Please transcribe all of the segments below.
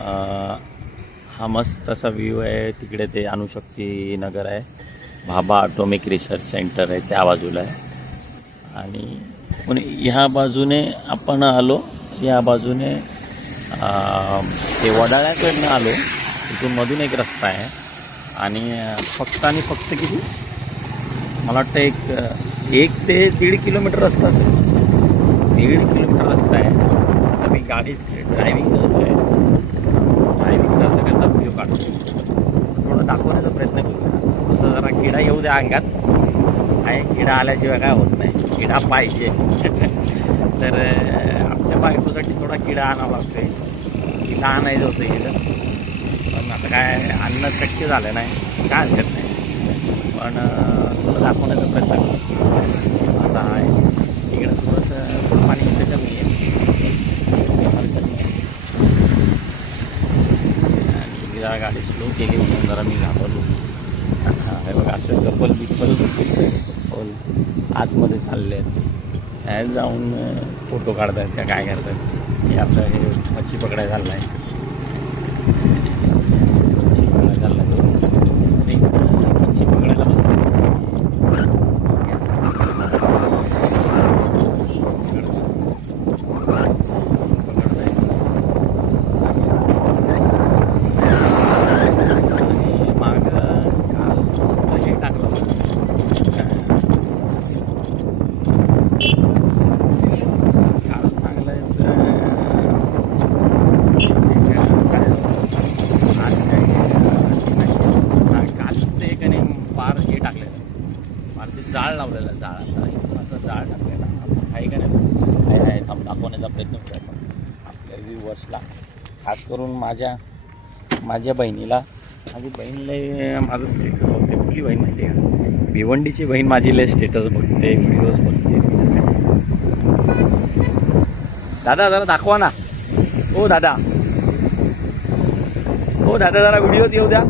हा मस्त असा व्ह्यू आहे. तिकडे ते अणुशक्ती नगर आहे, भाभा ॲटॉमिक रिसर्च सेंटर आहे त्या बाजूला आहे. आणि पण ह्या बाजूने आपण आलो, या बाजूने ते वडाळ्याकडनं आलो, तिथून मधून एक रस्ता आहे. आणि फक्त किती, मला वाटतं एक ते 1.5 किलोमीटर रस्ता असेल. 1.5 किलोमीटर रस्ता आहे. आता मी गाडी ड्रायव्हिंग करतो आहे. ड्रायव्हिंग करता व्हिडिओ काढतो, थोडं दाखवण्याचा प्रयत्न करूया. तसं जरा किडा येऊ द्या अंगात, आहे किडा आल्याशिवाय काय होत नाही, किडा पाहिजे. तर आमच्या बायकोसाठी थोडा किडा आणावा लागतोय. तिला आणायचं होतं गेलं, पण आता काय आणणं शक्य झालं नाही, काय हरकत नाही. पण थोडं दाखवण्याचा प्रयत्न करतो. असा आहे इकडं थोडंसं पाणी इथं कमी आहे, हरकत नाही. आणि जरा गाडी स्लो केली म्हणून जरा मी घाबरलो. हे बघा असं कपल दिसतं आतमध्ये चालले आहेत, जाऊन फोटो काढत आहेत, त्या काय करतात. हे असं हे मच्छी पकडायला चाललं आहे, मच्छी पकडायला चाललं आहे. मच्छी पकडायला बसतात. जाळ लावलेला, असं जाळ टाकलेला आहे का नाही, आहे थांब दाखवण्याचा प्रयत्न करू आपण आपल्या व्ह्यूवर्सला, खास करून माझ्या बहिणीला. माझी बहीण लय माझं स्टेटस बघते. कुठली बहीण माहिती आहे का? भिवंडीची बहीण माझी लय स्टेटस बघते, व्हिडिओज बघते. दादा जरा दाखवा ना, हो दादा, हो दादा जरा व्हिडिओज येऊ द्या.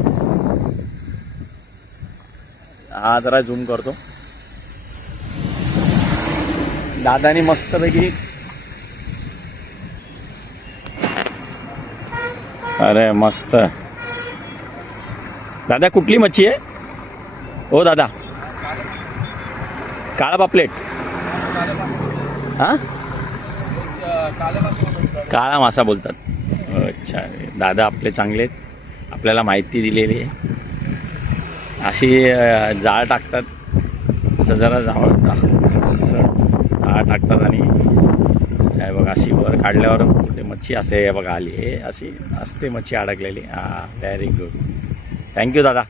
हा जरा झूम करतो. दादानी मस्तपैकी, अरे मस्त. दादा कुठली मच्छी आहे हो दादा? काळा पापलेट, हां काळा मासा बोलतात. अच्छा, दादा आपले चांगले आहेत, आपल्याला माहिती दिलेली आहे. अशी जाळ टाकतात, असं जरा जाळ टाकतात आणि काय बघा अशी वर काढल्यावर कुठे मच्छी असे बघा आली, हे अशी असते मच्छी अडकलेली. हां व्हेरी गुड, थँक्यू दादा.